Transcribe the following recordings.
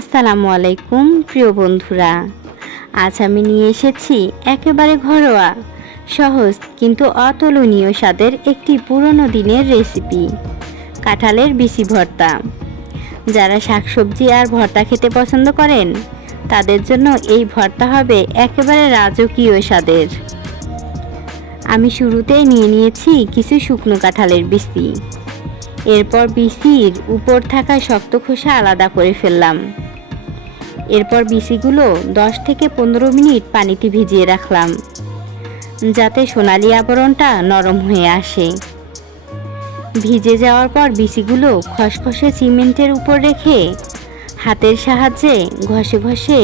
আসসালামু আলাইকুম, প্রিয় বন্ধুরা। আজ আমি নিয়ে এসেছি একেবারে ঘরোয়া, সহজ কিন্তু অতুলনীয় স্বাদের একটি পুরনো দিনের রেসিপি, কাঁঠালের বিচি ভর্তা। যারা শাকসবজি আর ভর্তা খেতে পছন্দ করেন, তাদের জন্য এই ভর্তা হবে একেবারে রাজকীয় স্বাদের। আমি শুরুতেই নিয়ে নিয়েছি কিছু শুকনো কাঁঠালের বিচি এরপর বিচির উপর থাকা শক্ত খোসা আলাদা করে ফেললাম। এরপর বিসিগুলো দশ থেকে পনেরো মিনিট পানিতে ভিজিয়ে রাখলাম, যাতে সোনালি আবরণটা নরম হয়ে আসে। ভিজে যাওয়ার পর বিচিগুলো খসখসে সিমেন্টের উপর রেখে হাতের সাহায্যে ঘষে ঘষে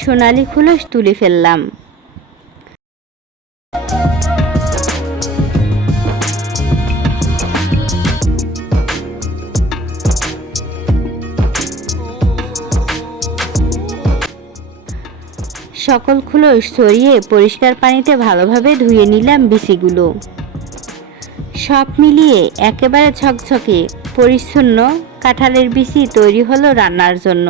সোনালি খুলস তুলে ফেললাম। সকল খুলস সরিয়ে পরিষ্কার পানিতে ভালোভাবে ধুয়ে নিলাম বিচিগুলো। সব মিলিয়ে একেবারে ঝকঝকে পরিচ্ছন্ন কাঁঠালের বিচি তৈরি হলো রান্নার জন্য।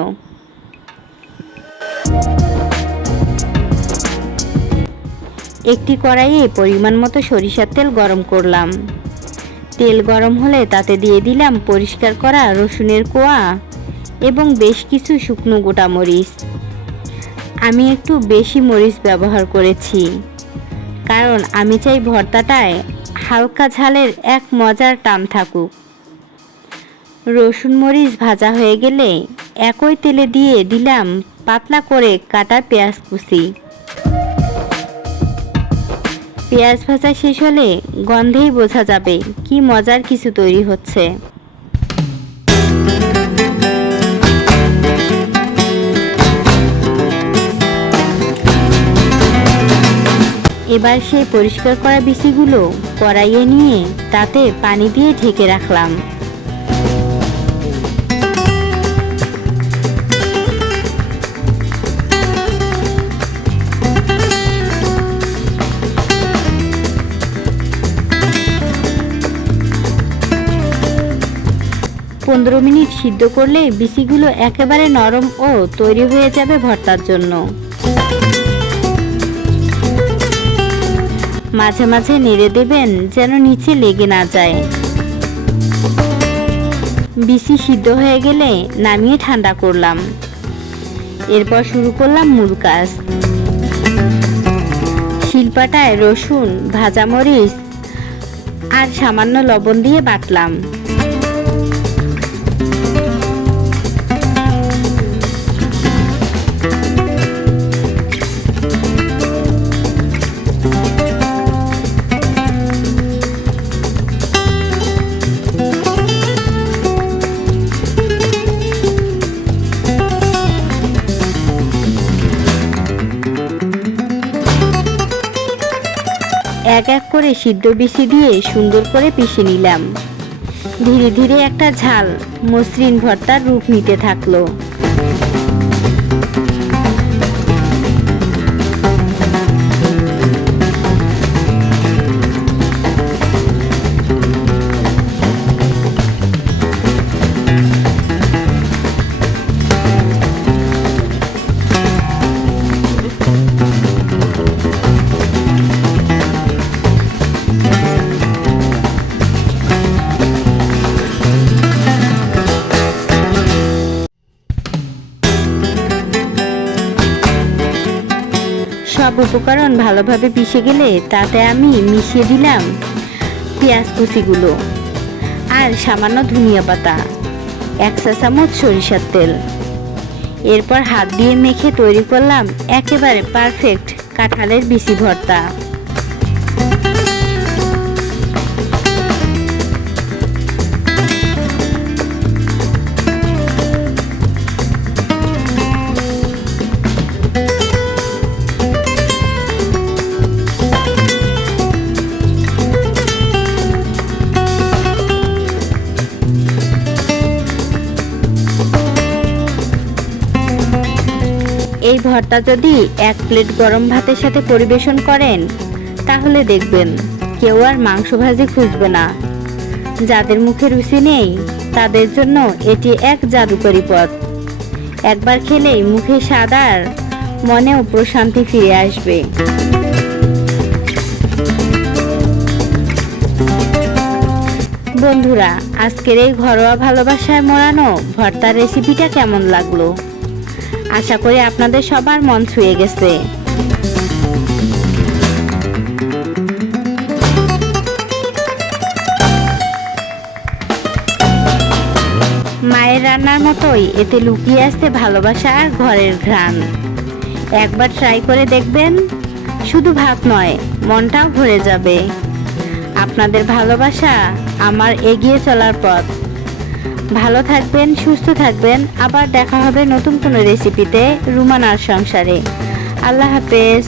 একটি কড়াইয়ে পরিমাণ মতো সরিষার তেল গরম করলাম। তেল গরম হলে তাতে দিয়ে দিলাম পরিষ্কার করা রসুনের কোয়া এবং বেশ কিছু শুকনো গোটা মরিচ। আমি একটু বেশি মরিচ ব্যবহার করেছি। কারণ আমি চাই ভর্তাটায় হালকা ঝালের এক মজার টান থাকুক। রসুন মরিচ ভাজা হয়ে গেলে একই তেলে দিয়ে দিলাম পাতলা করে কাটা পেঁয়াজ কুচি। পেঁয়াজ ভাজা শেষ হলে গন্ধেই বোঝা যাবে কি মজার কিছু তৈরি হচ্ছে। এবার সেই পরিষ্কার করা বিচিগুলো কড়াইয়ে নিয়ে তাতে পানি দিয়ে ঢেকে রাখলাম। পনেরো মিনিট সিদ্ধ করলে বিচিগুলো একেবারে নরম ও তৈরি হয়ে যাবে ভর্তার জন্য। মাঝে মাঝে নেড়ে দেবেন যেন নিচে লেগে না যায়। বেশি সিদ্ধ হয়ে গেলে নামিয়ে ঠান্ডা করলাম। এরপর শুরু করলাম মূল কাজ। শিলপাটায় রসুন, ভাজা মরিচ আর সামান্য লবণ দিয়ে বাটলাম। এক এক করে সিদ্ধ বিচি দিয়ে সুন্দর করে পিষে নিলাম। ধীরে ধীরে একটা ঝাল মসৃণ ভর্তার রূপ নিতে থাকল। উপকরণ ভালোভাবে পিষে গেলে তাতে আমি মিশিয়ে দিলাম পেঁয়াজ কুচিগুলো আর সামান্য ধনিয়া পাতা, এক চা চামচ সরিষার তেল। এরপর হাত দিয়ে মেখে তৈরি করলাম একেবারে পারফেক্ট কাঁঠালের বিচি ভর্তা। এই ভর্তা যদি এক প্লেট গরম ভাতের সাথে পরিবেশন করেন, তাহলে দেখবেন কেউ আর মাংস ভাজি খুঁজবে না। যাদের মুখে রুচি নেই, তাদের জন্য এটি এক জাদুকরি পথ একবার খেলেই মুখে সাদার মনেও প্রশান্তি ফিরে আসবে। বন্ধুরা, আজকের এই ঘরোয়া ভালোবাসায় মোড়ানো ভর্তার রেসিপিটা কেমন লাগল? আশা করি আপনাদের সবার মন ছুঁয়ে গেছে। মায়ের রান্নার মতোই এতে লুকিয়ে আছে ভালোবাসা আর ঘরের ঘ্রাণ। একবার ট্রাই করে দেখবেন, শুধু ভাত নয়, মনটাও ভরে যাবে। আপনাদের ভালোবাসা আমার এগিয়ে চলার পথ। ভালো থাকবেন সুস্থ থাকবেন। আবার দেখা হবে নতুন কোনো রেসিপিতে রুমানার সংসারে। আল্লাহ হাফেজ।